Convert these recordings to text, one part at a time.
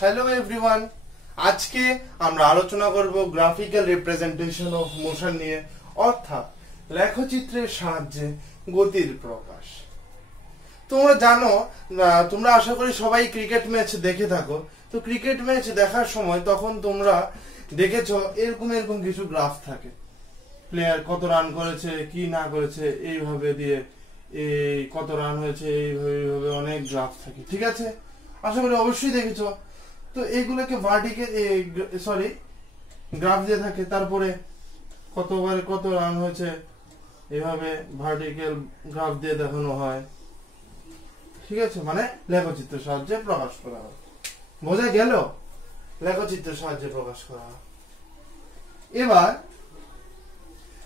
Hello everyone, আজকে আমরা আলোচনা করব গ্রাফিক্যাল রিপ্রেজেন্টেশন অফ মোশন নিয়ে, অর্থাৎ লেখচিত্রের সাহায্যে গতির প্রকাশ। তোমরা জানো, তোমরা আশা করি সবাই ক্রিকেট ম্যাচ দেখে থাকো। তো ক্রিকেট ম্যাচ দেখার সময় তখন তোমরা দেখেছো এরকম এরকম কিছু গ্রাফ থাকে, প্লেয়ার কত রান করেছে কি না করেছে এইভাবে দিয়ে, এই কত রান হয়েছে এইভাবে অনেক গ্রাফ থাকে, ঠিক আছে? আশা করি অবশ্যই দেখেছো। তো এইগুলোকে গ্রাফ দিয়ে থাকে, তারপরে কতবারে কত রান হয়েছে এইভাবে ভার্টিক্যাল গ্রাফ দিয়ে দেখানো হয়, ঠিক আছে? মানে লেখচিত্রের সাহায্যে প্রকাশ করা হয়। বোঝা গেল? লেখচিত্রের সাহায্যে প্রকাশ করা হয়। এবার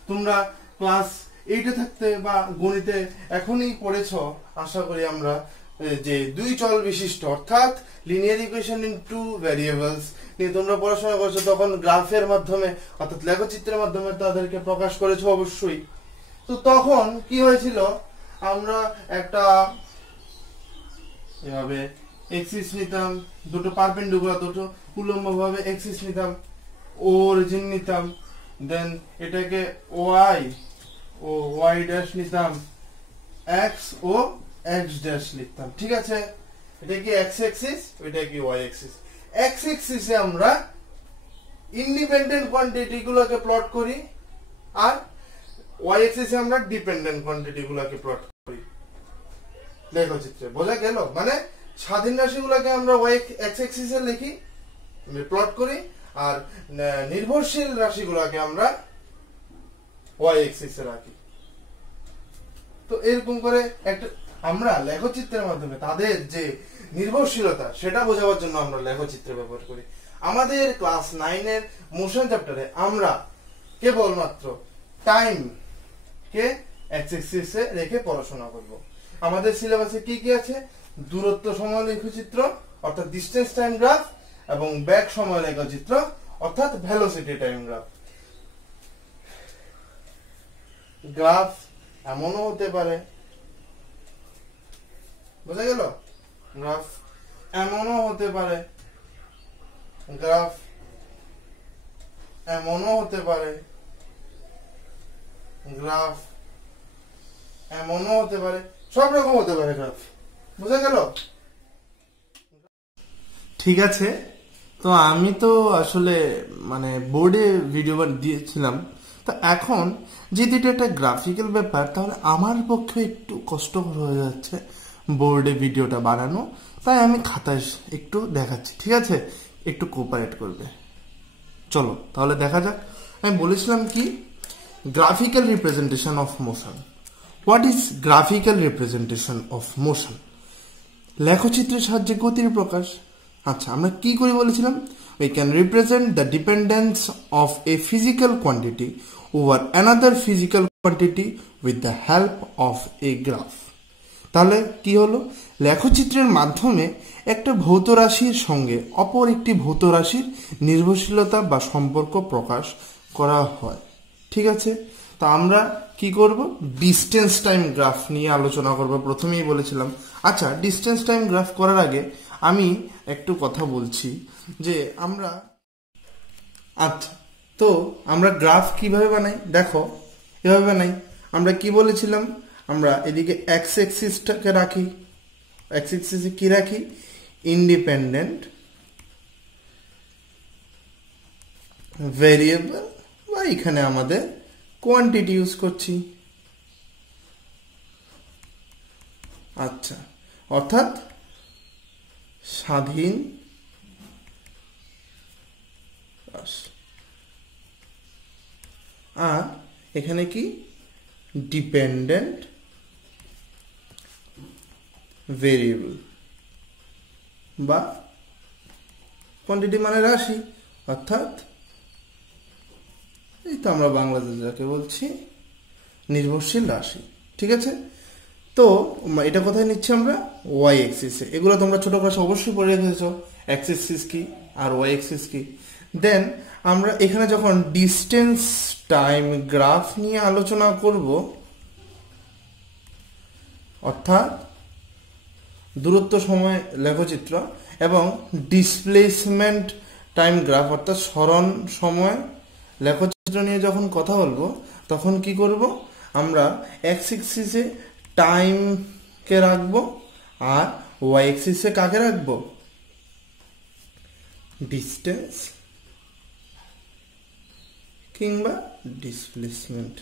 তোমরা ক্লাস 8-এ থাকতে বা গণিতে এখনই পড়েছো আশা করি আমরা, যে দুই চল বিশিষ্ট অর্থাৎ linear equation in two variables নিয়ে তোমরা পড়াশোনা করছো। তখন গ্রাফের মাধ্যমে অর্থাৎ লেখচিত্রের মাধ্যমে তাদেরকে প্রকাশ করেছো অবশ্যই। তো তখন কি হয়েছিল, আমরা একটা এভাবে এক্সিস নিতাম, দুটো পারপেন্ডিকুলার, দুটো উল্লম্ব ভাবে এক্সিস নিতাম, অরিজিন নিতাম, দেন এটাকে ওয়াই ও ওয়াই ড্যাশ নিতাম, এক্স ও এক্স ড্যাশ লিখতাম, ঠিক আছে? এটা কি এক্স অ্যাক্সিস, ওইটা কি ওয়াই অ্যাক্সিস। এক্স অ্যাক্সিসে আমরা ইন্ডিপেন্ডেন্ট কোয়ান্টিটি গুলোকে প্লট করি, আর ওয়াই অ্যাক্সিসে আমরা ডিপেন্ডেন্ট কোয়ান্টিটি গুলোকে প্লট করি লেখচিত্রে। বোঝা গেল? মানে স্বাধীন রাশিগুলোকে আমরা ওয়াই এক্স অ্যাক্সিসে লিখি, প্লট করি, আর নির্ভরশীল রাশিগুলোকে আমরা ওয়াই অ্যাক্সিসে রাখি। তো এরকম করে একটা আমরা লেখচিত্রের মাধ্যমে তাদের যে নির্ভরশীলতা সেটা বোঝাবার জন্য আমরা লেখচিত্র ব্যবহার করি। আমাদের ক্লাস 9-এর মোশন চ্যাপ্টারে আমরা কেবলমাত্র টাইম কে এক্স অ্যাক্সিসে রেখে পড়াশোনা করব। আমাদের সিলেবাসে কি কি আছে? দূরত্ব সময় লেখচিত্র অর্থাৎ ডিসটেন্স টাইম গ্রাফ, এবং ব্যাক সময় লেখচিত্র অর্থাৎ ভেলোসিটি টাইম গ্রাফ। গ্রাফ এমনও হতে পারে, বোঝা গেল? গ্রাফ এমনও হতে পারে, গ্রাফ এমনও হতে পারে, গ্রাফ এমনও হতে পারে, সব রকম হতে পারে গ্রাফ। বোঝা গেল? ঠিক আছে। তো আমি তো আসলে মানে বোর্ডে ভিডিও দিয়েছিলাম, তো এখন যেহেতু এটা গ্রাফিক্যাল ব্যাপার, তাহলে আমার পক্ষে একটু কষ্টকর হয়ে যাচ্ছে বোর্ডে ভিডিওটা বানানো, তাই আমি খাতায় একটু দেখাচ্ছি, ঠিক আছে? একটু কোঅপারেট করবে। চলো তাহলে দেখা যাক। আমি বলেছিলাম কি, graphical representation of motion. What is graphical representation of motion? লেখচিত্রের সাহায্যে গতির প্রকাশ। আচ্ছা, আমরা কি করে বলেছিলাম? We can represent the dependence of a physical quantity over another physical quantity with the help of a graph. তাহলে কি হলো? লেখচিত্রের মাধ্যমে একটা ভৌত রাশির সঙ্গে অপর একটি ভৌত রাশির নির্ভরশীলতা বা সম্পর্ক প্রকাশ করা হয়, ঠিক আছে? তা আমরা কি করব? ডিস্টেন্স টাইম গ্রাফ নিয়ে আলোচনা করব, প্রথমেই বলেছিলাম। আচ্ছা, ডিস্টেন্স টাইম গ্রাফ করার আগে আমি একটু কথা বলছি যে আমরা আমরা গ্রাফ কিভাবে বানাই। দেখো, এভাবে বানাই। আমরা কি বলেছিলাম? আমরা এদিকে এক্স অ্যাক্সিসটাকে রাখি, এক্স অ্যাক্সিসে কি রাখি? ইন্ডিপেন্ডেন্ট ভেরিয়েবল, বা এখানে আমাদের কোয়ান্টিটি ইউজ করছি। আচ্ছা, অর্থাৎ স্বাধীন রাশি, আর এখানে কি? ডিপেন্ডেন্ট ভেরিয়েবল বা কোয়ান্টিটি মানে রাশি, অর্থাৎ এই তো আমরা বাংলাদেশে যাকে বলছি নির্ভরশীল রাশি, ঠিক আছে? তো এটা কোথায় নিচ্ছি আমরা? ওয়াই অ্যাক্সিসে। এগুলো তোমরা ছোট ক্লাসে অবশ্যই পড়ে রেখেছো, এক্স অ্যাক্সিস কি আর ওয়াই অ্যাক্সিস কি। দেন আমরা এখানে যখন ডিস্টেন্স টাইম গ্রাফ নিয়ে আলোচনা করব, অর্থাৎ দূরত্ব সময় লেখচিত্র, এবং ডিসপ্লেসমেন্ট টাইম গ্রাফ অর্থাৎ সরণ সময় লেখচিত্র নিয়ে যখন কথা বলবো তখন কি করব, আমরা এক্স এক্সিসে টাইমকে রাখবো আর ওয়াই এক্সিসে কাকে রাখবো, ডিস্টেন্স কিংবা ডিসপ্লেসমেন্ট।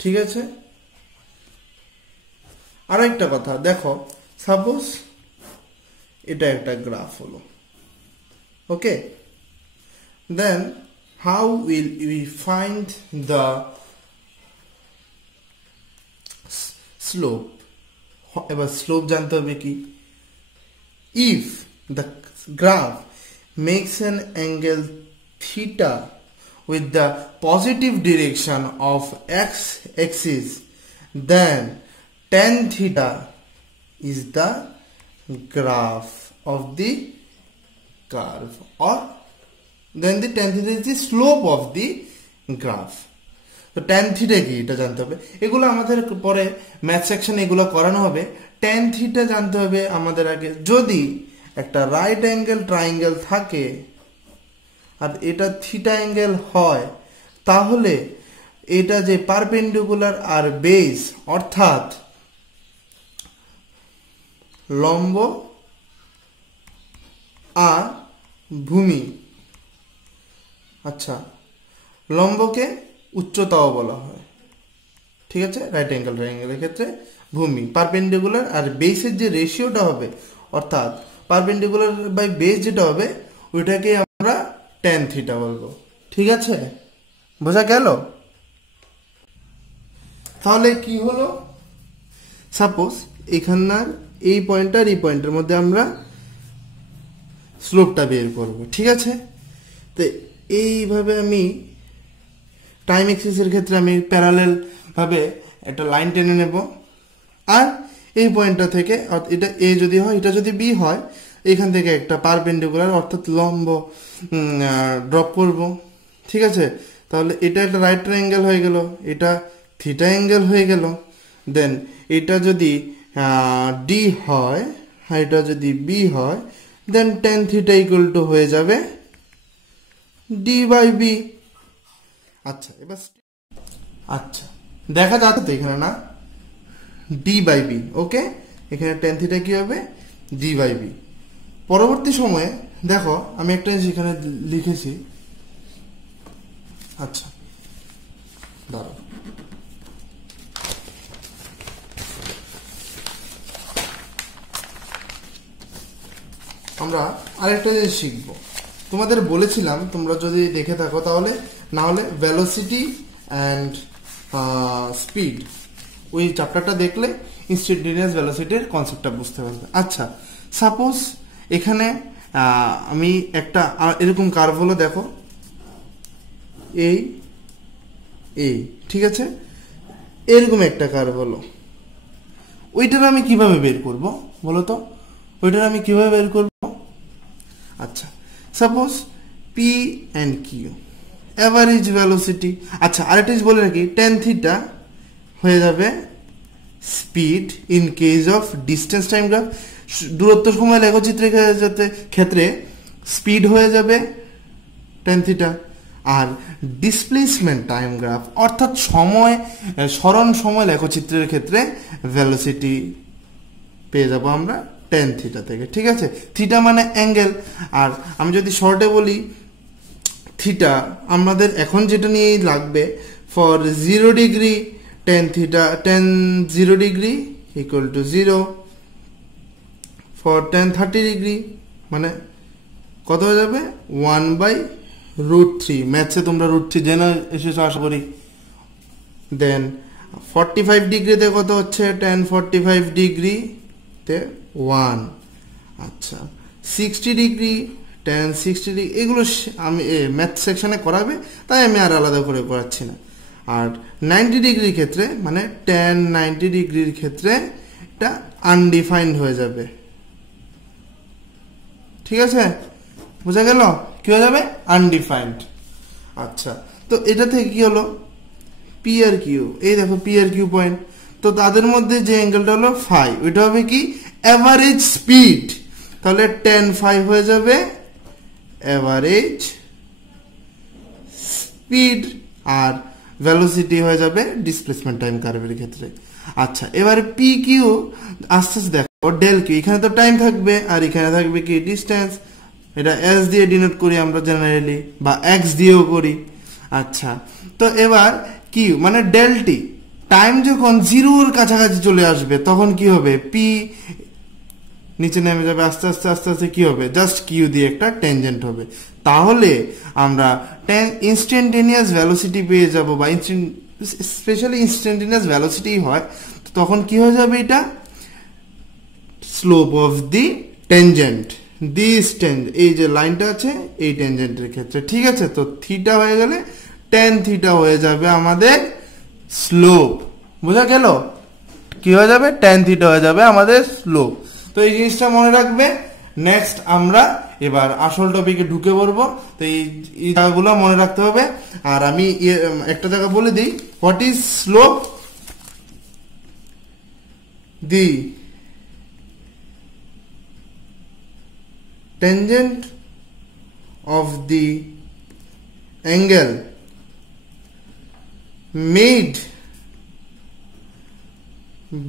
ঠিক আছে, আর একটা কথা দেখো, সাপোজ এটা একটা গ্রাফ হলো, okay, then how will we find the slope. এবার স্লোপ জানতে হবে কি, if the graph makes an angle theta with the positive direction of x-axis, then tan theta is the graph of the curve, or then the tan theta is the slope of the graph. তো tan theta কি এটা জানতে হবে, এগুলো আমাদের পরে math সেকশনে এগুলো করানো হবে। tan theta জানতে হবে আমাদের আগে, যদি একটা রাইট অ্যাঙ্গেল ট্রায়াঙ্গেল থাকে আর এটা থিটা অ্যাঙ্গেল হয়, তাহলে এটা যে পারপেন্ডিকুলার আর বেস অর্থাৎ লম্ব আর ভূমি, আচ্ছা লম্বকে উচ্চতাও বলা হয়, ঠিক আছে, রাইট অ্যাঙ্গেল ট্রায়াঙ্গেলের ক্ষেত্রে ভূমি, পারপেন্ডিকুলার আর বেসের যে রেশিওটা হবে অর্থাৎ পারপেন্ডিকুলার বাই বেস যেটা হবে ওইটাকে আমরা tan থিটা বলবো। ঠিক আছে, বোঝা গেল? তাহলে কি হলো, সাপোজ এখানকার এই পয়েন্টার এই পয়েন্টের মধ্যে আমরা স্লোপটা বের করব। ঠিক আছে, তো এইভাবে আমি টাইম এক্সিসের ক্ষেত্রে আমি প্যারালেল ভাবে একটা লাইন টেনে নেব, আর এই পয়েন্টটা থেকে এটা এ যদি হয়, এটা যদি বি হয়, এখান থেকে একটা পারপেন্ডিকুলার অর্থাৎ লম্ব ড্রপ করব। ঠিক আছে, তাহলে এটা একটা রাইট ট্রায়াঙ্গেল হয়ে গেল, এটা থিটা অ্যাঙ্গেল হয়ে গেল, দেন এটা যদি ডি হয় আর এটা যদি বি হয়, দেন tan থিটা ইকুয়াল টু হয়ে যাবে ডি বাই বি। আচ্ছা এবার আচ্ছা দেখা যাচ্ছে তো এখানে না ডি বাই বি, ওকে, এখানে tan থিটা কি হবে, ডি বাই বি। পরবর্তী সময়ে দেখো আমি একটা জিনিস এখানে লিখেছি, আচ্ছা দাঁড়াও, আমরা আরেকটা জিনিস শিখবো। তোমাদের বলেছিলাম তোমরা যদি দেখে থাকো তাহলে, না হলে ভেলোসিটি অ্যান্ড স্পিড, ওই চ্যাপ্টারটা দেখলে ইনস্ট্যান্টেনিয়াস ভেলোসিটির কনসেপ্টটা বুঝতে পারবে। আচ্ছা সাপোজ এখানে আমি একটা এরকম কার্ভ হলো, দেখো এই এই, ঠিক আছে, এরকম একটা কার্ভ হলো, ওইটার আমি কিভাবে বের করব বলো তো, ওইটার আমি কিভাবে বের করব? আচ্ছা suppose P and Q average velocity. আচ্ছা আরেকটা জিনিস বলে রাখি, tan থিটা হয়ে যাবে speed in case of distance time graph, দূরত্ব সময় লেখচিত্রের ক্ষেত্রে স্পিড হয়ে যাবে tan থিটা, আর ডিসপ্লেসমেন্ট টাইম গ্রাফ অর্থাৎ সময় সরণ সময় লেখচিত্রের ক্ষেত্রে ভেলোসিটি পেয়ে যাব আমরা tan থিটা থেকে। ঠিক আছে, থিটা মানে অ্যাঙ্গেল, আর আমি যদি শর্টে বলি থিটা আমাদের এখন যেটা নিয়ে লাগবে, for 0 degree tan theta, tan 0 degree equal to 0, for tan 30 degree মানে কত হয়ে যাবে 1/√3, ম্যাথসে তোমরা √3 জেনে এসেছো আশা করি। দেন 45 ডিগ্রিতে কত হচ্ছে, tan 45 ডিগ্রিতে 1, আচ্ছা 60 ডিগ্রি tan 60 ডিগ্রি, এগুলো আমি ম্যাথ সেকশনে করাবে তাই আমি আর আলাদা করে করাচ্ছি না। আর 90 ডিগ্রির ক্ষেত্রে মানে tan 90 ডিগ্রির ক্ষেত্রে এটা আনডিফাইন্ড হয়ে যাবে। ঠিক আছে, বোঝা গেল কি হয়ে যাবে, আনডিফাইন্ড। আচ্ছা তো এটা থেকে কি হলো, পি আর কিউ, এই দেখো পি আর কিউ পয়েন্ট, তো তাদের মধ্যে যে অ্যাঙ্গেলটা হলো ফাই, ওইটা হবে কি অ্যাভারেজ স্পিড তাহলে tan phi হয়ে যাবে অ্যাভারেজ স্পিড, আর ভেলোসিটি হয়ে যাবে ডিসপ্লেসমেন্ট টাইম কার্ভের ক্ষেত্রে। আচ্ছা, এবারে পি কিউ আস্তে আস্তে দেখো, ডেল কিউ এখানে তো টাইম থাকবে আর এখানে থাকবে কি ডিস্টেন্স, এটা এস দিয়ে ডিনোট করি আমরা জেনারেলি, বা এক্স দিয়েও করি। আচ্ছা, তো এবার কিউ মানে ডেল টি, টাইম যখন জিরোর কাছাকাছি চলে আসবে তখন কি হবে, পি নিচে নেমে যাবে আস্তে আস্তে আস্তে আস্তে, কি হবে, জাস্ট কিউ দিয়ে একটা টেনজেন্ট হবে। তাহলে আমরা ইনস্ট্যান্টেনিয়াস ভেলোসিটি পেয়ে যাব, বা স্পেশালি ইনস্ট্যান্টেনিয়াস ভেলোসিটি হয়, তখন কি হয়ে যাবে, এটা slope of the tangent, this এই যে লাইনটা আছে এই টেনজেন্টের ক্ষেত্রে, ঠিক আছে। তো থিটা হয়ে গেলে tan থিটা হয়ে যাবে আমাদের স্লোপ, বোঝা গেল, কি হয়ে যাবে, tan থিটা হয়ে যাবে আমাদের স্লোপ। তো এই জিনিসটা মনে রাখবে। নেক্সট আমরা এবার আসল টপিকে ঢুকে পড়বো। তো এই জায়গাগুলো মনে রাখতে হবে। আর আমি একটা জায়গা বলে দিই, what is slope, the tangent of the angle made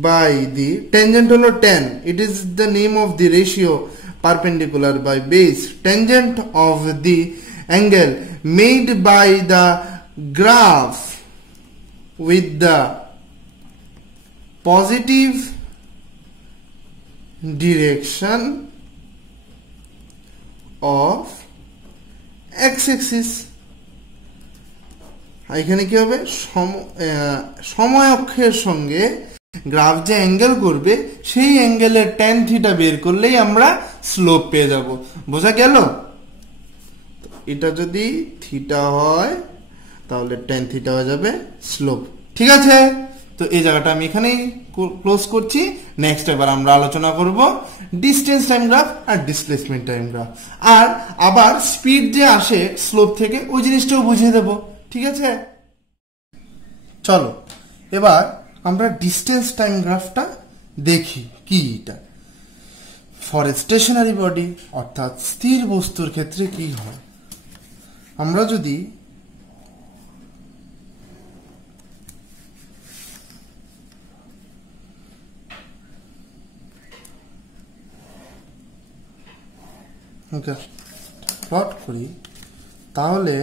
by the tangent holo tan, it is the name of the ratio perpendicular by base, tangent of the angle made by the graph with the positive direction of x-axis। এখানে কি হবে, সময় অক্ষের সঙ্গে graph যে angle করবে সেই অ্যাঙ্গেলের tan theta বের করলেই আমরা স্লোপ পেয়ে যাব, বোঝা গেল। এটা যদি থিটা হয় তাহলে tan থিটা হয়ে যাবে স্লোপ, ঠিক আছে। তো এই জায়গাটা আমি এখানেই ক্লোজ করছি। নেক্সট এবার আমরা আলোচনা করব ডিসটেন্স টাইম গ্রাফ আর ডিসপ্লেসমেন্ট টাইম গ্রাফ, আর আবার স্পিড যে আসে স্লোপ থেকে ওই জিনিসটাও বুঝিয়ে দেব, ঠিক আছে। চলো এবার আমরা ডিসটেন্স টাইম গ্রাফটা দেখি কি এটা। ফর এ স্টেশনারি বডি অর্থাৎ স্থির বস্তুর ক্ষেত্রে কি হয়, আমরা যদি প্লট করি তাহলে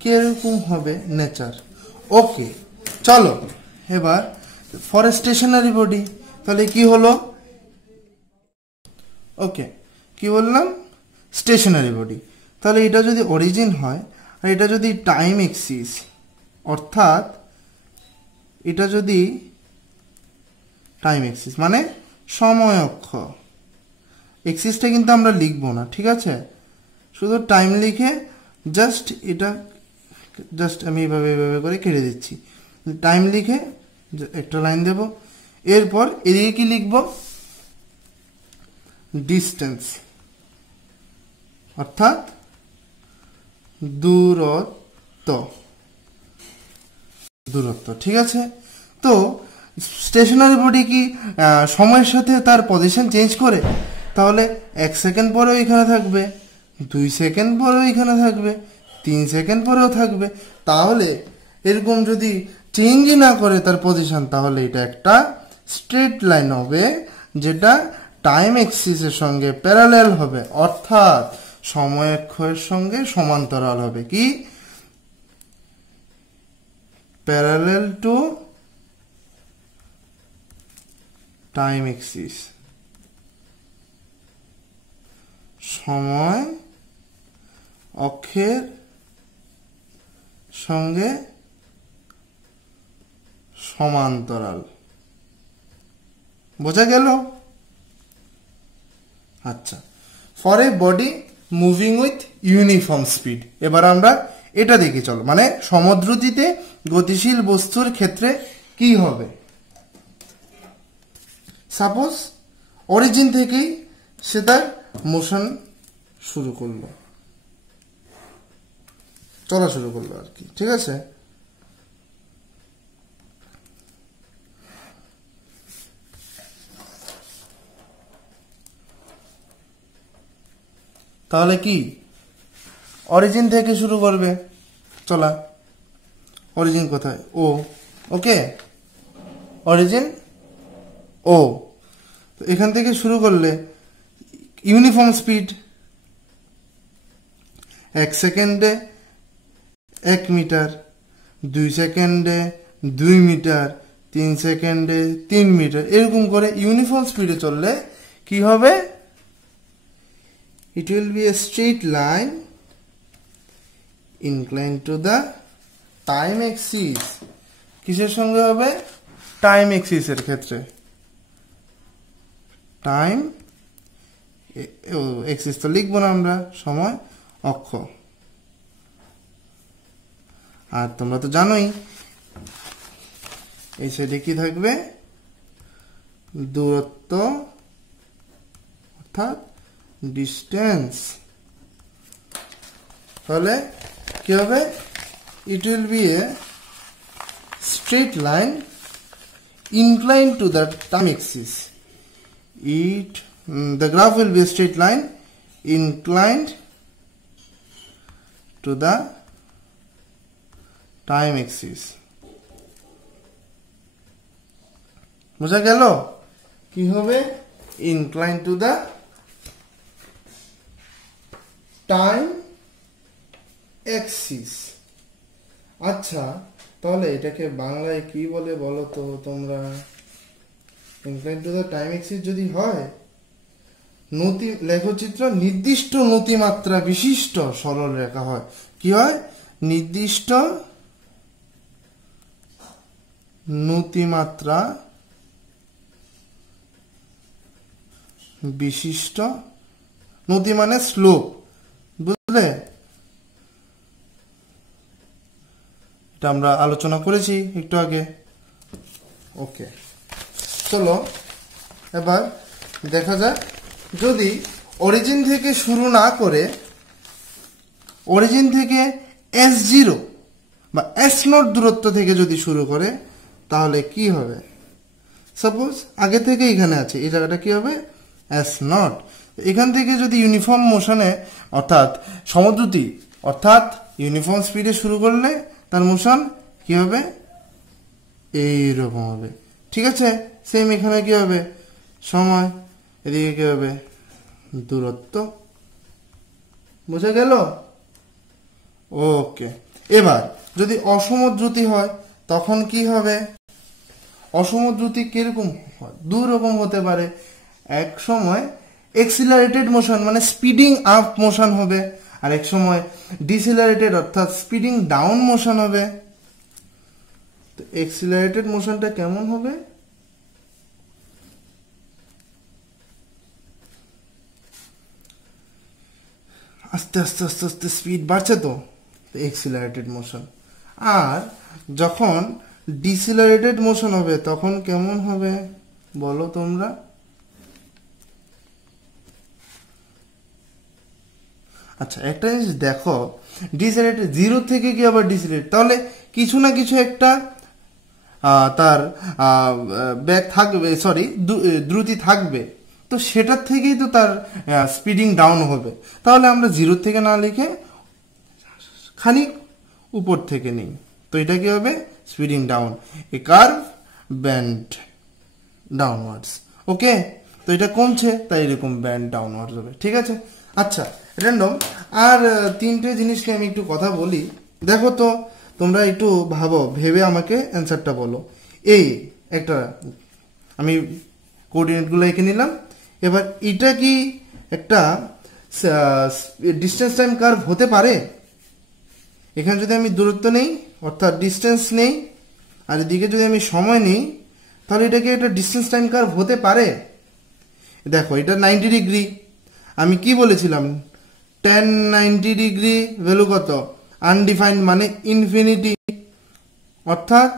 কিরকম হবে নেচার। ওকে, চলো এবার ফর এ স্টেশনারি বডি, তাহলে কি হলো, ওকে কি বললাম, স্টেশনারি বডি। তাহলে এটা যদি অরিজিন হয় আর এটা যদি টাইম এক্সিস, অর্থাৎ এটা যদি টাইম এক্সিস মানে সময় অক্ষ, এক্সিসটা কিন্তু আমরা লিখবো না, ঠিক আছে, শুধু টাইম লিখে জাস্ট এটা জাস্ট আমি এভাবে এভাবে করে কেটে দিচ্ছি, টাইম লিখে একটা লাইন দেব, এরপর এদিকে কি লিখব, ডিস্টেন্স অর্থাৎ দূরত্ব, ঠিক আছে। তো স্টেশনারি বডি কি সময়ের সাথে তার পজিশন চেঞ্জ করে, তাহলে 1 সেকেন্ড পরেও এখানে থাকবে, 2 সেকেন্ড পরেও এখানে থাকবে, 3 সেকেন্ড পরেও থাকবে। তাহলে এরকম যদি চেঞ্জই না করে তার পজিশন, তাহলে এটা একটা স্ট্রেট লাইন হবে যেটা টাইম এক্সিসের সঙ্গে প্যারালাল হবে, অর্থাৎ সময় অক্ষের সঙ্গে সমান্তরাল হবে, কি প্যারালাল টু টাইম এক্সিস, সময় অক্ষের সঙ্গে সমান্তরাল, বোঝা গেল। আচ্ছা, for a body moving with uniform speed, এবার আমরা এটা দেখি, চলো, মানে সমদ্রুতিতে গতিশীল বস্তুর ক্ষেত্রে কি হবে। সাপোজ অরিজিন থেকেই সে তার মোশন শুরু করলো, চলা শুরু করলো আর কি, ঠিক আছে। তাহলে কি অরিজিন থেকে শুরু করবে চলা, অরিজিন কোথায়, ও, ওকে, অরিজিন ও, তো এখান থেকে শুরু করলে ইউনিফর্ম স্পিড 1 সেকেন্ডে 1 মিটার, 2 সেকেন্ডে 2 মিটার, 3 সেকেন্ডে 3 মিটার, এরকম করে ইউনিফর্ম স্পিডে চললে কি হবে, it will be a straight line inclined to the time axis। কিসের সঙ্গে হবে, টাইম এক্সিস এর ক্ষেত্রে, টাইম এক্সিস তো লিখবো না আমরা, সময় অক্ষ। আর তোমরা তো জানোই এই সাইডে কি থাকবে, দূরত্ব অর্থাৎ ডিস্টেন্স। তাহলে কি হবে, it will be a straight line inclined to the time axis। The graph will be a straight line inclined to the time axis। বুঝা গেল কি হবে, inclined to the time axis। আচ্ছা তাহলে এটাকে বাংলায় কি বলে বলো তো তোমরা, inclined to the time axis যদি হয়, নতি লেখচিত্র নির্দিষ্ট নতিমাত্রা বিশিষ্ট সরল রেখা হয়, কি হয়, নির্দিষ্ট নতিমাত্রা বিশিষ্ট, নতি মানে স্লোপ, বুঝলে, এটা আমরা আলোচনা করেছি একটু আগে। ওকে, চলো এবার দেখা যাক, যদি অরিজিন থেকে শুরু না করে অরিজিন থেকে S0 বা S0 দূরত্ব থেকে যদি শুরু করে তাহলে কি হবে। সাপোজ আগে থেকে এখানে আছে, এই জায়গাটা কি হবে, S0। এখান থেকে যদি ইউনিফর্ম মোশনে অর্থাৎ সমদ্রুতি অর্থাৎ ইউনিফর্ম স্পিডে শুরু করলে তার মোশন কি হবে, এইরকম হবে, ঠিক আছে। সেম এখানে কি হবে, সময়, এদিকে কি হবে, দূরত্ব। বুঝা গেল, ওকে। এবার যদি অসমদ্রুতি হয় তখন কি হবে, অসমদ্রুতি কিরকম হয়, দুই রকম হতে পারে। এক সময় এক্সিলারেটেড মোশন মানে স্পিডিং আপ মোশন হবে, আর এক সময় ডিসিলারেটেড অর্থাৎ স্পিডিং ডাউন মোশন হবে। তো এক্সিলারেটেড মোশনটা কেমন হবে, আস্তে আস্তে আস্তে আস্তে স্পিড বাড়ছে, তো এক্সিলারেটেড মোশন। আর যখন ডিসিলারেটেড মোশন হবে তখন কেমন হবে বলো তোমরা, আচ্ছা একটা জিনিস দেখো, ডিসিলারেটেড জিরো থেকে কি আবার ডিসিলারেটেড, তাহলে কিছু না কিছু একটা তার ব্যাক থাকবে, সরি দ্রুতি থাকবে, তো সেটার থেকেই তো তার স্পিডিং ডাউন হবে। তাহলে আমরা জিরো থেকে না লিখে খানিক উপর থেকে নিই, তো এটা কি হবে, speeding down, a curve band downwards. ওকে, তো এটা কমছে তাই এরকম ব্যান্ড ডাউনওয়ার্ডস হবে, ঠিক আছে। আচ্ছা র্যান্ডম আর তিনটে জিনিসকে আমি একটু কথা বলি, দেখো তো তোমরা একটু ভাবো, ভেবে আমাকে অ্যান্সারটা বলো। এই একটা আমি কোঅর্ডিনেটগুলো এঁকে নিলাম, এবার এটা কি একটা ডিস্টেন্স টাইম কার্ভ হতে পারে। এখানে যদি আমি দূরত্ব নেই অর্থাৎ ডিস্টেন্স নেই, আর এদিকে যদি আমি সময় নেই, তাহলে এটা কি একটা ডিস্টেন্স টাইম কার্ভ হতে পারে। দেখো এটা 90 ডিগ্রি, আমি কি বলেছিলাম, tan 90 ডিগ্রি ভ্যালু কত, আনডিফাইন্ড মানে ইনফিনিটি, অর্থাৎ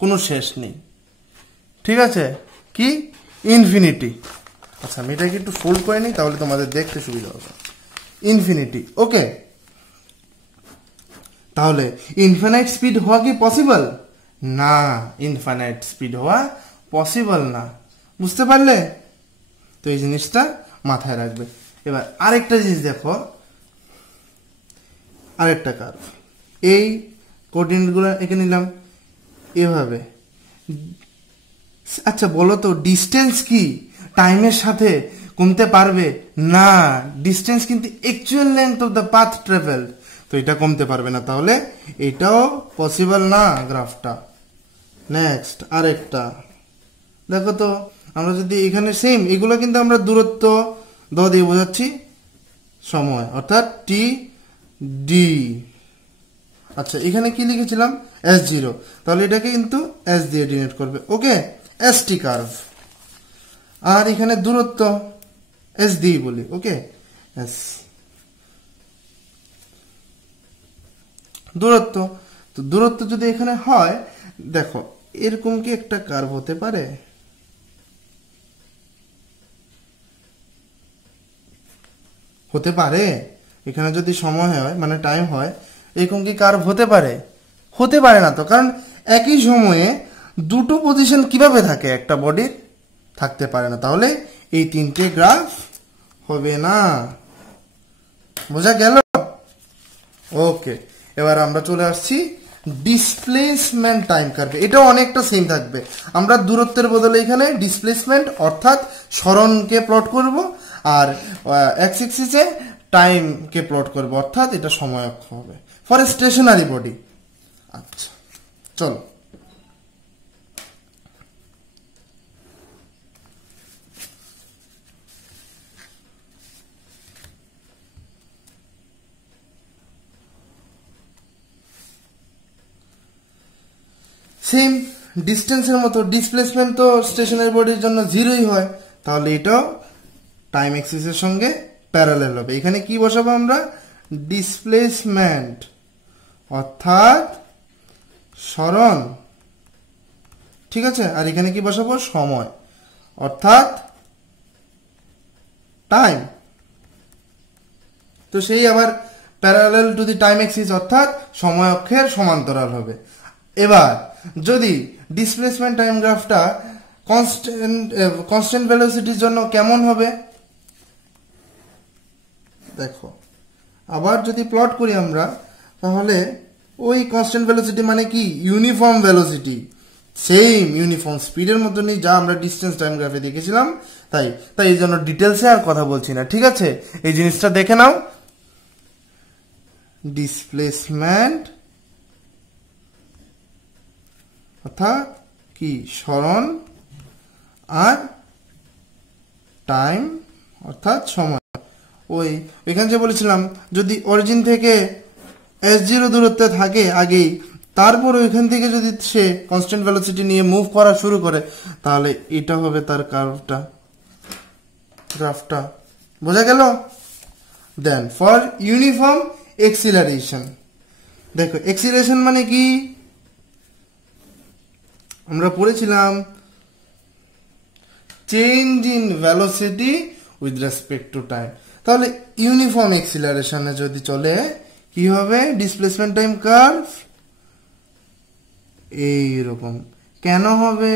কোনো শেষ নেই, ঠিক আছে, কি ইনফিনিটি। আচ্ছা আমি এটাকে একটু ফোল্ড করে নিই তাহলে তোমাদের দেখতে সুবিধা হবে, ইনফিনিটি। ওকে, তাহলে ইনফিনাইট স্পিড হওয়া কি পসিবল, না, ইনফিনাইট স্পিড হওয়া পসিবল না, বুঝতে পারলে। তো এই জিনিসটা মাথায় রাখবে। এবার আরেকটা জিনিস দেখো, আরেকটা কার্ভ, এই কোঅর্ডিনেটগুলো এঁকে নিলাম এভাবে। আচ্ছা বলো তো ডিস্টেন্স কি টাইমের সাথে কমতে পারবে না? ডিস্টেন্স কিন্তু actual length of the path travelled, তো এটা কমতে পারবে না, তাহলে এটাও পসিবল না গ্রাফটা। নেক্সট আরেকটা দেখো তো, আমরা যদি এখানে সেম এগুলো কিন্তু আমরা দূরত্ব দ দিয়ে বোঝাচ্ছি, সময় অর্থাৎ টি ডি। আচ্ছা এখানে কি লিখেছিলাম S0, তাহলে এটাকে কিন্তু S দিয়ে ডিনোট করবে, ওকে, ST কার্ভ। আর এখানে দূরত্ব S দিয়ে বলি, ওকে, S দূরত্ব। তো দূরত্ব যদি এখানে হয়, দেখো এরকম কি একটা কার্ভ হতে পারে? হতে পারে? এখানে যদি সময় হয় মানে টাইম হয়, এরকম কি কার্ভ হতে পারে? হতে পারে না তো, কারণ একই সময়ে দুটো পজিশন কিভাবে থাকে একটা বডির? থাকতে পারে না, তাহলে এই তিনটে গ্রাফ হবে না। বোঝা গেল? ওকে, এবার আমরা চলে আসছি ডিসপ্লেসমেন্ট টাইম কার্ভে। এটাও অনেকটা সেম থাকবে, আমরা দূরত্বের বদলে এখানে ডিসপ্লেসমেন্ট অর্থাৎ সরণকে প্লট করব, আর এক্স অ্যাক্সিসে টাইমকে প্লট করব অর্থাৎ এটা সময় অক্ষ হবে ফর এ স্টেশনারি বডি। আচ্ছা চলো, সেম ডিস্টেন্সের মতো ডিসপ্লেসমেন্ট তো স্টেশনারি বডির জন্য জিরোই হয়, তাহলে এটাও টাইম অ্যাক্সিসের সঙ্গে প্যারালাল হবে। এখানে কি বসাবো আমরা? ডিসপ্লেসমেন্ট অর্থাৎ সরণ, ঠিক আছে, আর এখানে কি বসাবো? সময় অর্থাৎ টাইম। তো সেই আবার parallel to the time Axis অর্থাৎ সময় অক্ষের সমান্তরাল হবে। এবার যদি ডিসপ্লেসমেন্ট টাইম গ্রাফটা কনস্ট্যান্ট ভেলোসিটির জন্য কেমন হবে দেখো, আবার যদি প্লট করি আমরা, তাহলে ওই কনস্ট্যান্ট ভেলোসিটি মানে কি? ইউনিফর্ম ভেলোসিটি, সেম ইউনিফর্ম স্পিডের মতনই যা আমরা ডিস্টেন্স টাইম গ্রাফে দেখেছিলাম। তাই এই জন্য ডিটেলসে আর কথা বলছি না, ঠিক আছে? এই জিনিসটা দেখে নাও, ডিসপ্লেসমেন্ট অর্থাৎ কি? সরণ, আর টাইম অর্থাৎ সময়। ওইখানে যে বলেছিলাম যদি অরিজিন থেকে S0 দূরত্বে থাকে আগেই, তারপর ওইখান থেকে যদি সে কনস্ট্যান্ট ভেলোসিটি নিয়ে মুভ করা শুরু করে, তাহলে এটা হবে তার কার্ভটা, গ্রাফটা। বোঝা গেল? দেন ফর ইউনিফর্ম এক্সিলারেশন, দেখো এক্সিলারেশন মানে কি আমরা পড়েছিলাম? Change in velocity with respect to time. তাহলে ইউনিফর্ম এক্সিলারেশনে যদি চলে, কি হবে? ডিসপ্লেসমেন্ট টাইম কার্ভ এইরকম। কেন হবে?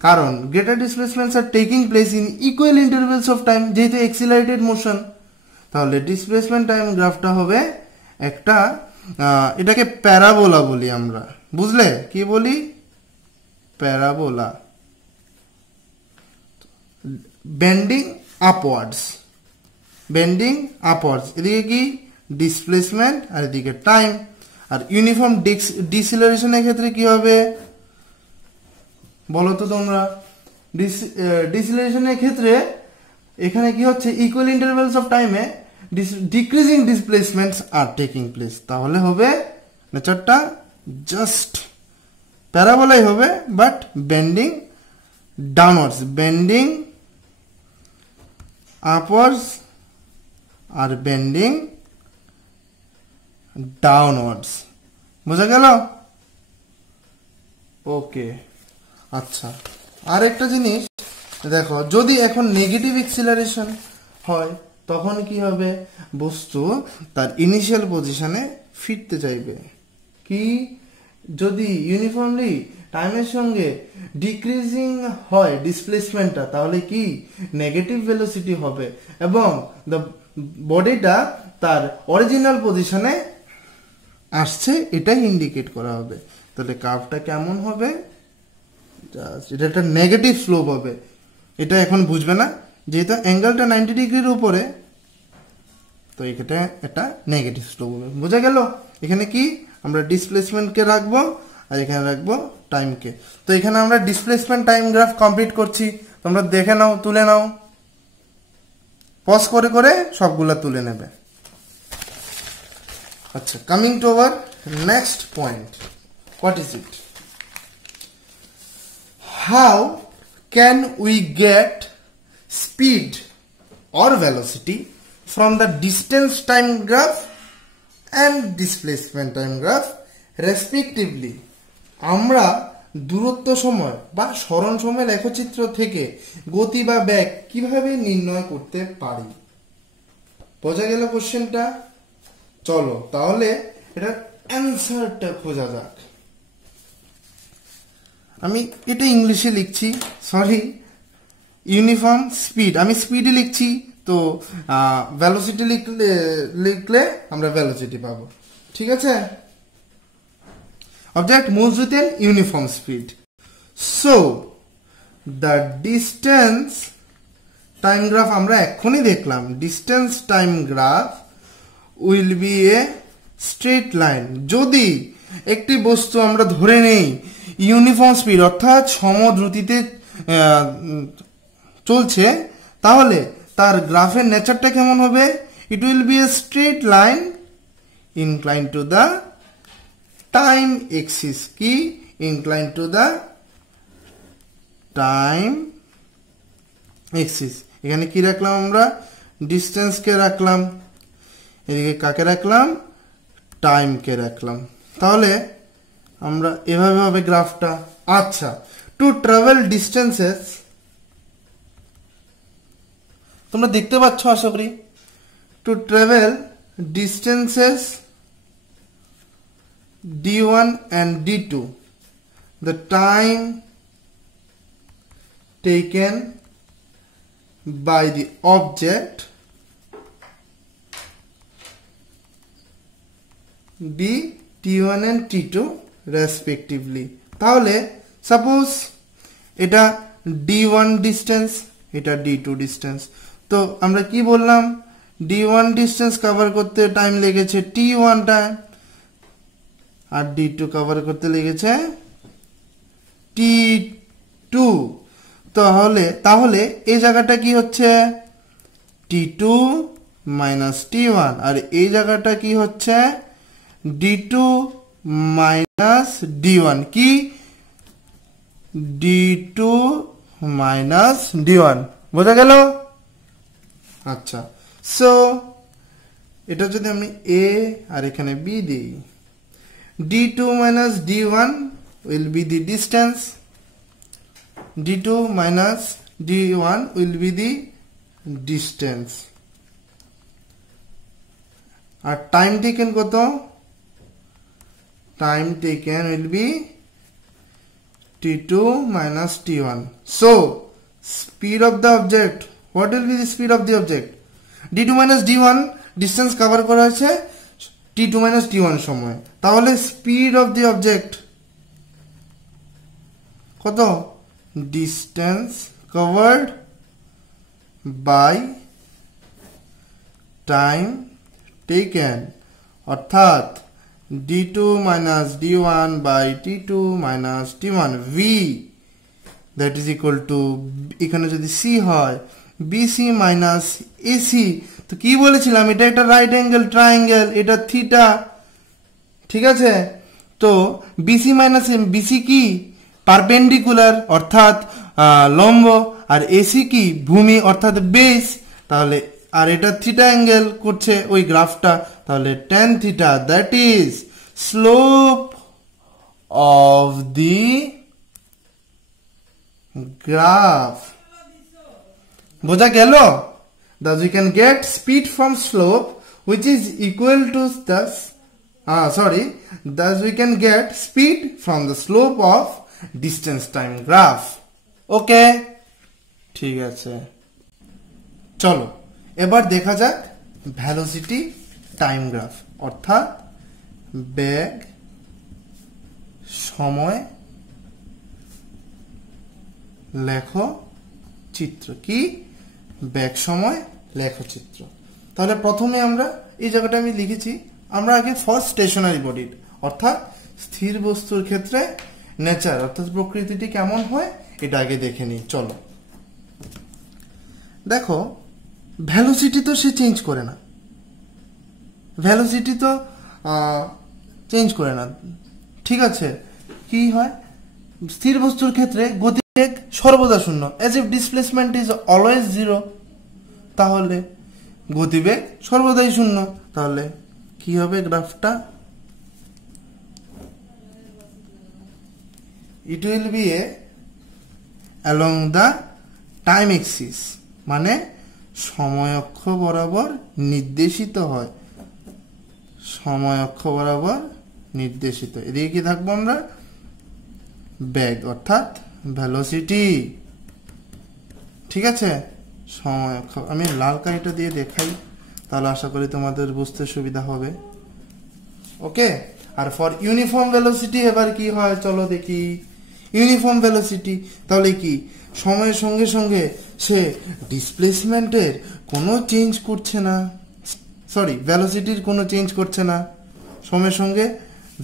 কারণ greater displacements are taking place in equal intervals of time, যেহেতু এক্সিলারেটেড মোশন, তাহলে ডিসপ্লেসমেন্ট টাইম গ্রাফটা হবে একটা, এটাকে প্যারাবোলা বলি আমরা, বুঝলে? কি বলি? Parabola, bending upwards, bending upwards, এদিকে কি? ডিসপ্লেসমেন্ট, আর এদিকে টাইম। আর ইউনিফর্ম ডিসিলারেশনের ক্ষেত্রে কি হবে বলো তো তোমরা? ডিসিলারেশনের ক্ষেত্রে এখানে কি হচ্ছে? ইকুয়াল ইন্টারভ্যালস অফ টাইমে decreasing displacements are taking place, তাহলে হবে নেচারটা জাস্ট প্যারাবোলাই হবে, but bending downwards, bending upwards আর বেন্ডিং ডাউনওয়ার্ডস। বোঝা গেল? ওকে, আচ্ছা আর একটা জিনিস দেখো, যদি এখন নেগেটিভ এক্সিলারেশন হয় তখন কি হবে? বস্তু তার ইনিশিয়াল পজিশনে ফিরতে চাইবে। কি? যদি ইউনিফর্মলি টাইমের সঙ্গে ডিক্রিজিং হয় ডিসপ্লেসমেন্টটা, তাহলে কি নেগেটিভ ভেলোসিটি হবে এবং দ্য বডিটা তার অরিজিনাল পজিশনে আসছে, এটাই ইন্ডিকেট করা হবে। তাহলে কার্ভটা কেমন হবে, এটা একটা নেগেটিভ স্লোপ হবে। এটা এখন বুঝবে না, যেহেতু অ্যাঙ্গেলটা 90 ডিগ্রির উপরে, তো এটা একটা নেগেটিভ স্লোপ হবে। বোঝা গেল? এখানে কি আমরা ডিসপ্লেসমেন্টকে রাখবো আর এখানে রাখবো টাইমকে। তো এখানে আমরা ডিসপ্লেসমেন্ট টাইম গ্রাফ কমপ্লিট করছি, তোমরা দেখে নাও, তুলে নাও, পজ করে করে সবগুলা তুলে নেবে। আচ্ছা, coming to our next point, what is it? How can we get speed or velocity from the distance time graph and displacement time graph respectively? আমরা দূরত্ব সময় বা সরণ সময় লেখচিত্র থেকে গতি বা বেগ কিভাবে নির্ণয় করতে পারি? বোঝা গেল কোশ্চেনটা? চলো তাহলে এটা অ্যান্সারটা খোঁজা যাক। আমি এটা ইংলিশে লিখছি, সরি, ইউনিফর্ম স্পিড, আমি স্পিডে লিখছি, তো ভেলোসিটি লিখলে আমরা ভেলোসিটি পাবো। ঠিক আছে? Object moves with an uniform speed. So the distance time graph আমরা এখনই দেখলাম, distance time graph will be a straight line. যদি একটি বস্তু আমরা ধরে নেই ইউনিফর্ম স্পিড অর্থাৎ সমদ্রুতিতে চলছে, তাহলে তার গ্রাফের নেচারটা কেমন হবে? It will be a straight line inclined to the time axis. কি inclined to the time axis. এখানে কি রাখলাম আমরা? ডিস্টেন্সকে রাখলাম, এদিকে কাকে রাখলাম? টাইমকে রাখলাম। তাহলে আমরা এভাবে হবে গ্রাফটা। আচ্ছা, টু ট্রাভেল ডিস্টেন্সেস, তোমরা দেখতে পাচ্ছ আশা করি, to travel distances d1 and d2, the time taken by the object d t1 and t2 respectively. তাহলে সাপোজ এটা d1 ডিস্টেন্স, এটা d2 ডিস্টেন্স, তো আমরা কি বললাম? d1 ডিস্টেন্স কভার করতে টাইম লেগেছে t1 টাইম, আর d2 কভার করতে লেগেছে t2। তাহলে এই জায়গাটা কি হচ্ছে? t2 মাইনাস t1, আর এই জায়গাটা কি হচ্ছে? d2 minus d1। কি d2 মাইনাস d1, বোঝা গেল? আচ্ছা, সো এটা যদি আমি a আর এখানে b দিই, d2 minus d1 will be the distance, d2 minus d1 will be the distance, আর টাইম টেকেন কত? Time taken will be t2 minus t1. So speed of the object, what will be the speed of the object? d2 minus d1 distance cover করা হয়েছে t2 minus t1 সময়, তাহলে speed of the object কত? Distance covered by time taken, অর্থাৎ d2 minus d1 by t2 minus t1, v that is equal to, এখানে যদি c হয় bc minus ac, তো কি বলেছিলাম? এটা একটা রাইট অ্যাঙ্গেল ট্রায়াঙ্গেল, এটা থিটা, ঠিক আছে? তো বিসি মাইনাস বিসি কি? পারপেন্ডিকুলার অর্থাৎ লম্ব, আর এসি কি? ভূমি অর্থাৎ বেস। তাহলে আর এটা থিটা অ্যাঙ্গেল করছে ওই গ্রাফটা, তাহলে tan theta that is slope of the graph. বোঝা গেল? Thus we can get speed from slope which is equal to thus we can get speed from the slope of distance time graph. Okay, ঠিক আছে, চলো এবার দেখা যাক velocity time graph, অর্থাৎ বেগ সময় লেখচিত্র। কি? বেগ সময় লেখচিত্র। তাহলে প্রথমে আমরা এই জায়গাটা আমি লিখেছি, আমরা আগে ফার্স্ট স্টেশনারি বডির অর্থাৎ স্থির বস্তুর ক্ষেত্রে নেচার অর্থাৎ প্রকৃতিটি কেমন হয় এটা আগে দেখে নিই। চলো দেখো, ভেলোসিটি তো সে চেঞ্জ করে না, ভেলোসিটি তো চেঞ্জ করে না, ঠিক আছে। কি হয় স্থির বস্তুর ক্ষেত্রে? গতিবেগ সর্বদা শূন্য, as if displacement is always zero. তাহলে গতিবেগ সর্বদাই শূন্য, তাহলে কি হবে গ্রাফটা? It will be a along the time axis, মানে সময় অক্ষ বরাবর নির্দেশিত হয়, সময় অক্ষ বরাবর নির্দেশিত। এদিকে কি থাকবো আমরা? বেগ অর্থাৎ ভেলোসিটি, ঠিক আছে। সময় অক্ষ আমি লাল কালিটা দিয়ে দেখাই, তাহলে আশা করি তোমাদের বুঝতে সুবিধা হবে। ওকে, আর ফর ইউনিফর্ম ভেলোসিটি এবার কি হয় চলো দেখি। ইউনিফর্ম ভেলোসিটি তাহলে কি? সময়ের সঙ্গে সঙ্গে সে ডিসপ্লেসমেন্টের কোনো চেঞ্জ করছে না, সরি ভেলোসিটির কোনো চেঞ্জ করছে না। সময়ের সঙ্গে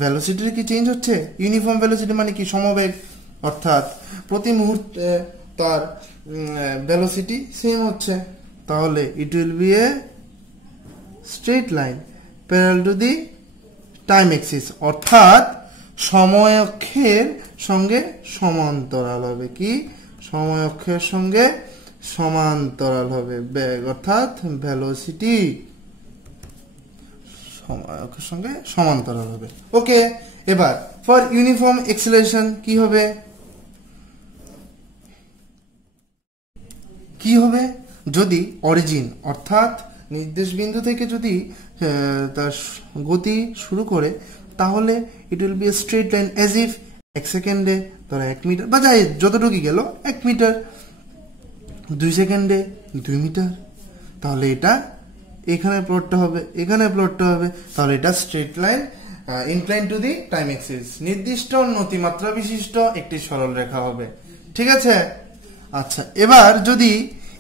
ভেলোসিটির কি চেঞ্জ হচ্ছে? ইউনিফর্ম ভেলোসিটি মানে কি? সমবেগ, অর্থাৎ প্রতি মুহূর্তে তার ভেলোসিটি সেম হচ্ছে। তাহলে ইট will be a straight line parallel to the time axis, অর্থাৎ সময় অক্ষের সঙ্গে সমান্তরাল হবে। কি? সময় অক্ষের সঙ্গে সমান্তরাল হবে বেগ অর্থাৎ ভেলোসিটি, সময় অক্ষের সঙ্গে সমান্তরাল হবে। ওকে, এবার ফর ইউনিফর্ম এক্সিলারেশন কি হবে? কি হবে? যদি অরিজিন অর্থাৎ নির্দেশ বিন্দু থেকে যদি তার গতি শুরু করে, তাহলে ইট will be a straight line age if 1 সেকেন্ডে ধরো 1 মিটার, বা যাই যতটুকু গেল 1 মিটার, 2 সেকেন্ডে 2 মিটার, তাহলে এটা এখানে প্লটটা হবে, এখানে প্লটটা হবে, তাহলে এটা straight line inclined to the time axis, নির্দিষ্ট নতিমাত্রা বিশিষ্ট একটি সরল রেখা হবে, ঠিক আছে। আচ্ছা, এবার যদি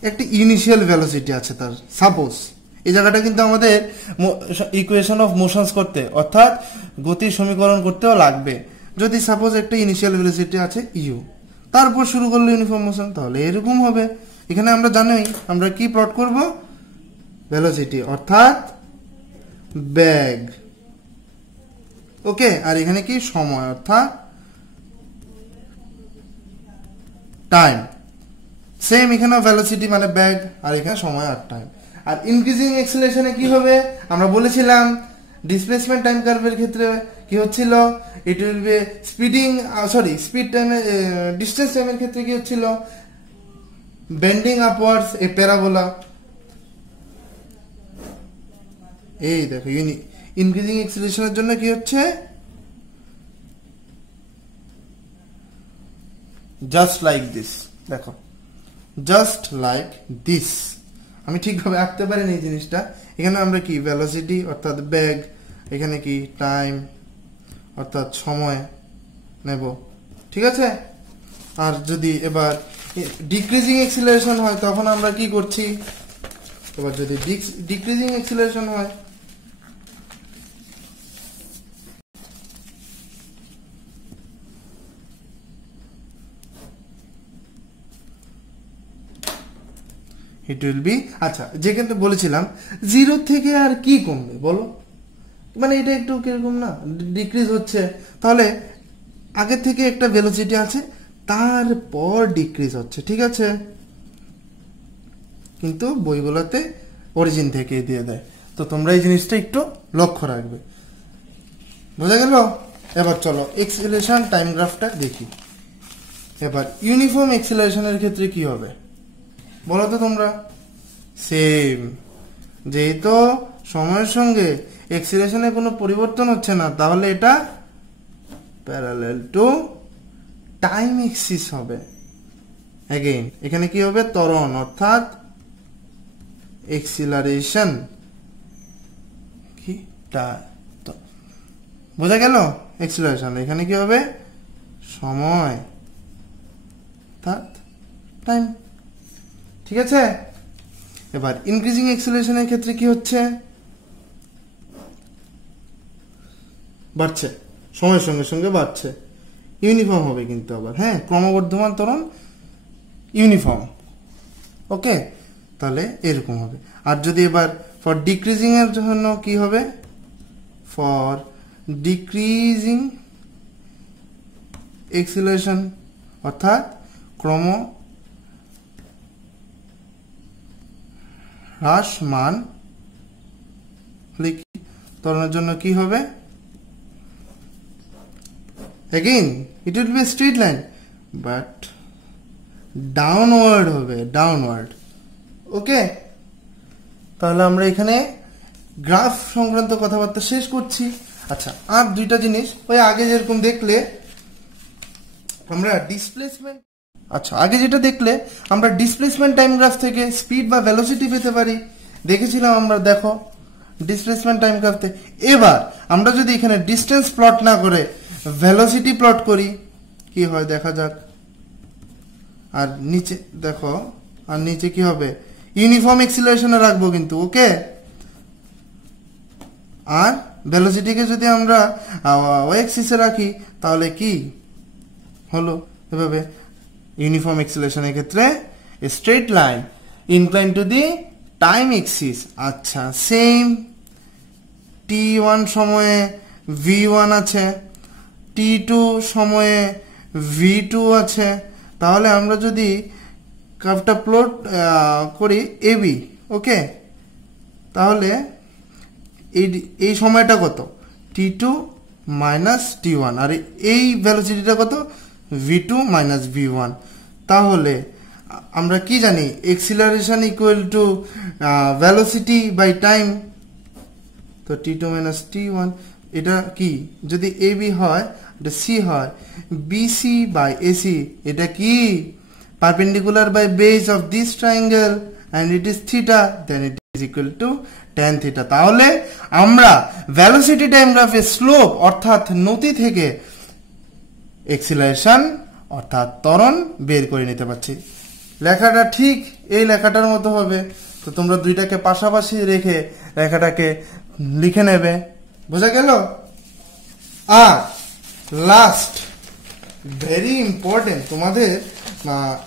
একটি ইনিশিয়াল ভেলোসিটি আছে তার, সাপোজ এই জায়গাটা কিন্তু আমাদের ইকুয়েশন অফ মোশনস করতে অর্থাৎ গতির সমীকরণ করতেও লাগবে। যদি সাপোজ একটা ইনিশিয়াল ভেলোসিটি আছে ইউ, তারপর শুরু করলো ইউনিফর্ম মোশন, তাহলে এরকম হবে। এখানে আমরা জানোই আমরা কি প্লট করব? ভেলোসিটি অর্থাৎ বেগ, ওকে। আর এখানে কি? সময় অর্থাৎ টাইম। সেম এখানে ভেলোসিটি মানে বেগ, আর এখানে সময় আর টাইম। আর ইনক্রিজিং এক্সেলারেশনে কি হবে? আমরা বলেছিলাম ডিসপ্লেসমেন্ট টাইম কার্ভের ক্ষেত্রে কি হচ্ছিল? ইট will B speeding, sorry speed টাইমের ডিস্টেন্স টাইমের ক্ষেত্রে কি হচ্ছিল? বেন্ডিং আপওয়ার্ডস এ প্যারাবোলা। এই দেখো ইনক্রিজিং এক্সেলারেশনের জন্য কি হচ্ছে? জাস্ট লাইক দিস, দেখো জাস্ট লাইক দিস। আমি ঠিকভাবে আঁকতে পারিনি এই জিনিসটা। এখানে আমরা কি? ভেলোসিটি অর্থাৎ বেগ, এখানে কি? টাইম অর্থাৎ সময় নেব, ঠিক আছে। আর যদি এবার ডিক্রিজিং এক্সিলারেশন হয় তখন আমরা কি করছি? এবার যদি ডিক্রিজিং এক্সিলারেশন হয়, ইট উইল বি, আচ্ছা যেখানে বলেছিলাম 0 থেকে আর কি কমবে বলো? মানে এটা একটু কিরকম না? ডিক্রিজ হচ্ছে, তাহলে আগে থেকে একটা ভেলোসিটি আছে তারপর ডিক্রিজ হচ্ছে, ঠিক আছে। কিন্তু বইগুলোতে অরিজিন থেকে দিয়ে দেয়, তো তোমরা এই জিনিসটা একটু লক্ষ্য রাখবে, বোঝা গেল? এবার চলো এক্সেলারেশন টাইম গ্রাফটা দেখি। এবার ইউনিফর্ম এক্সেলারেশনের ক্ষেত্রে কি হবে বলো তো তোমরা? সেম, যেহেতু সময়ের সঙ্গে এক্সেলারেশনে কোনো পরিবর্তন হচ্ছে না, তাহলে এটা প্যারালাল টু টাইম এক্সিস হবে। अगेन এখানে কি হবে ত্বরণ অর্থাৎ এক্সিলারেশন কি বোঝা গেল এক্সিলারেশন এখানে কি হবে সময় অর্থাৎ টাইম ঠিক আছে। এবার ইনক্রিজিং এক্সিলারেশনের ক্ষেত্রে কি হচ্ছে বাড়ছে সময়ের সঙ্গে সঙ্গে বাড়ছে ইউনিফর্ম হবে কিন্তু আবার হ্যাঁ ক্রমবর্ধমান ত্বরণ ইউনিফর্ম ওকে তাহলে এরকম হবে। আর যদি এবার ফর ডিক্রিজিং এর জন্য কি হবে ফর ডিক্রিজিং এক্সিলারেশন অর্থাৎ ক্রম হ্রাসমান ত্বরণের জন্য কি হবে again it will be a straight line but downward হবে ডাউনওয়ার্ড ওকে। তাহলে আমরা এখানে গ্রাফ সংক্রান্ত কথাবার্তা শেষ করছি। আচ্ছা আর দুইটা জিনিস ওই আগে যেরকম দেখলে আমরা ডিসপ্লেসমেন্ট আচ্ছা আগে যেটা দেখলে আমরা ডিসপ্লেসমেন্ট টাইম গ্রাফ থেকে স্পিড বা ভেলোসিটি পেতে পারি দেখেছিলাম আমরা দেখো ডিসপ্লেসমেন্ট টাইম গ্রাফ থেকে। এবার আমরা যদি এখানে ডিস্টেন্স প্লট না করে ভেলোসিটি প্লট করি কি হয় দেখা যাক। আর নিচে দেখো আর নিচে কি হবে ইউনিফর্ম এক্সিলারেশনে রাখবো কিন্তু ওকে। আর ভেলোসিটিকে যদি আমরা ওয়াই অ্যাক্সিসে রাখি তাহলে কি হলো এভাবে ইউনিফর্ম এক্সিলারেশনের ক্ষেত্রে straight line inclined to the time axis. আচ্ছা সেম t1 সময়ে v1 আছে t2 সময়ে v2 আছে। তাহলে আমরা যদি কার্ভটা প্লট করি এবি ওকে তাহলে এই সময়টা কত t2 মাইনাস t1 আর এই ভেলোসিটিটা কত v2 মাইনাস v1। তাহলে আমরা কি জানি acceleration equal to velocity by time তো t2 মাইনাস t1 এটা কি যদি এবি হয় এটা সি হয় বিসি বাই এসি এটা কি perpendicular by base of this triangle and it is theta then it is equal to tan theta. তাহলে আমরা ভেলোসিটি টাইম গ্রাফের স্লোপ অর্থাৎ নতি থেকে এক্সিলারেশন অর্থাৎ ত্বরণ বের করে নিতে পারছি। লেখাটা ঠিক এই লেখাটার মতো হবে তো তোমরা দুইটাকে পাশাপাশি রেখে লেখাটাকে লিখে নেবে বোঝা গেল। আর লাস্ট ভেরি ইম্পর্টেন্ট তোমাদের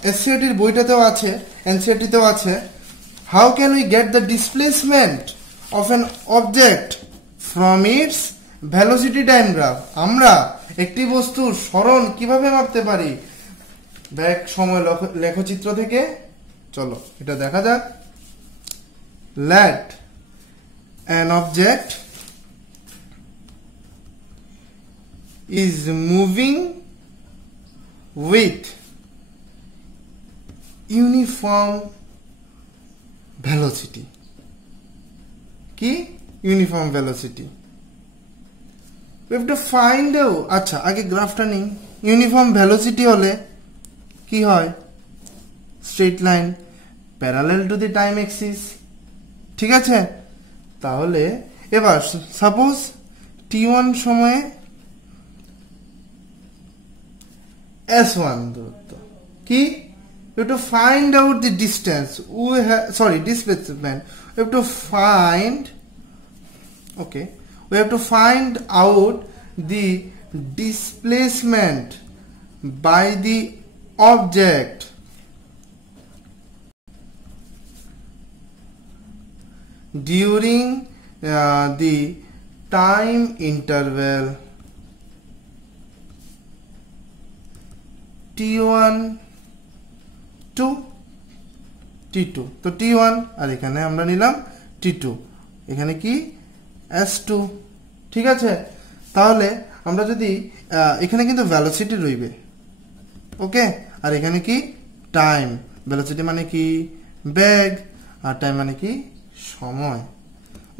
এসসিআরটির বইটাতেও আছে এনসিআরটিতেও আছে how can we get the displacement of an object from its velocity time graph. আমরা একটি বস্তুর সরণ কিভাবে মাপতে পারি ব্যাক সময় লেখচিত্র থেকে চলো এটা দেখা যাক। Let an object is moving with uniform velocity কি uniform velocity we have to find out আচ্ছা আগে গ্রাফটা নিই ইউনিফর্ম ভেলোসিটি হলে কি হয় straight line parallel to the time Axis ঠিক আছে। তাহলে এবার সাপোজ t1 সময়ে S1 দূরত্ব কি you have to find out the distance we have displacement we have to find okay we have to find out the displacement by the object during the time interval t1 to t2 তো t1 আর এখানে আমরা নিলাম t2 এখানে কি s2 ঠিক আছে। তাহলে আমরা যদি এখানে কিন্তু ভেলোসিটি রইবে ওকে আর এখানে কি টাইম ভেলোসিটি মানে কি বেগ আর টাইম মানে কি সময়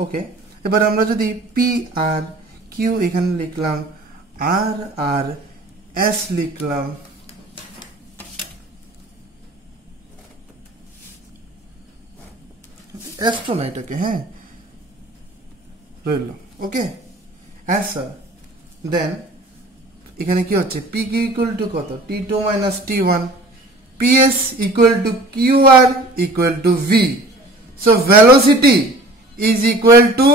ওকে। এবার আমরা যদি পি আর কিউ এখানে লিখলাম আর আর এস লিখলাম এস্ট্রো না এটাকে, হ্যাঁ রইল, ওকে অ্যান্সার। দেন এখানে কি হচ্ছে, পি কিউ ইকুয়াল টু কত, T2 minus T1, PS equal to QR equal to V. So velocity is equal to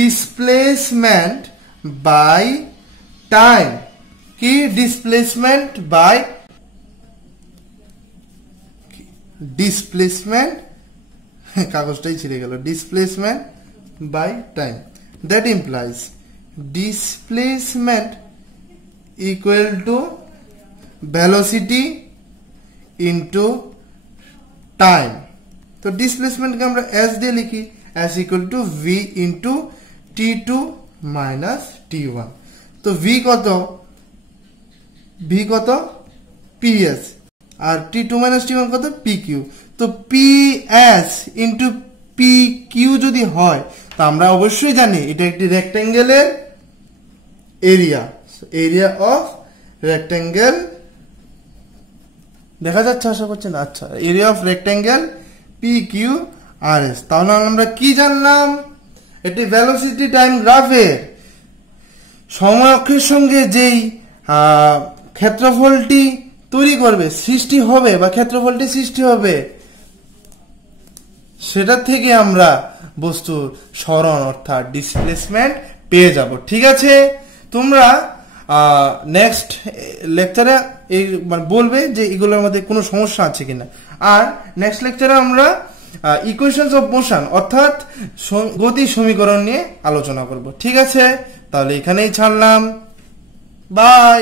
displacement by time. কি displacement by displacement কাগজটাই ছিঁড়ে গেল, displacement by time. That implies displacement equal to velocity into time. তো displacement কে আমরা s দিয়ে লিখি, s equal to v into T2 minus T1. তো v কত ps আর T2 minus T1 কত pq। তো ps into pq যদি হয় তো আমরা অবশ্যই জানি এটা একটি রেক্টেঙ্গেলের এরিয়া, এরিয়া অফ রেক্টেঙ্গেল দেখা যাচ্ছে আশা করছেন, আচ্ছা area of rectangle P Q R S. তাহলে আমরা কি জানলাম, এটি ভেলোসিটি টাইম গ্রাফের সময় অক্ষের সঙ্গে যেই ক্ষেত্রফলটি তৈরি করবে, সৃষ্টি হবে বা ক্ষেত্রফলটি সৃষ্টি হবে, সেটা থেকে আমরা বস্তুর সরণ অর্থাৎ ডিসপ্লেসমেন্ট পেয়ে যাব। ঠিক আছে, তোমরা নেক্সট লেকচারে এই বলবে যে এগুলোর মধ্যে কোনো সমস্যা আছে কিনা। আর নেক্সট লেকচারে আমরা ইকুয়েশনস অফ মোশন অর্থাৎ গতি সমীকরণ নিয়ে আলোচনা করব। ঠিক আছে, তাহলে এখানেই ছাড়লাম, বাই।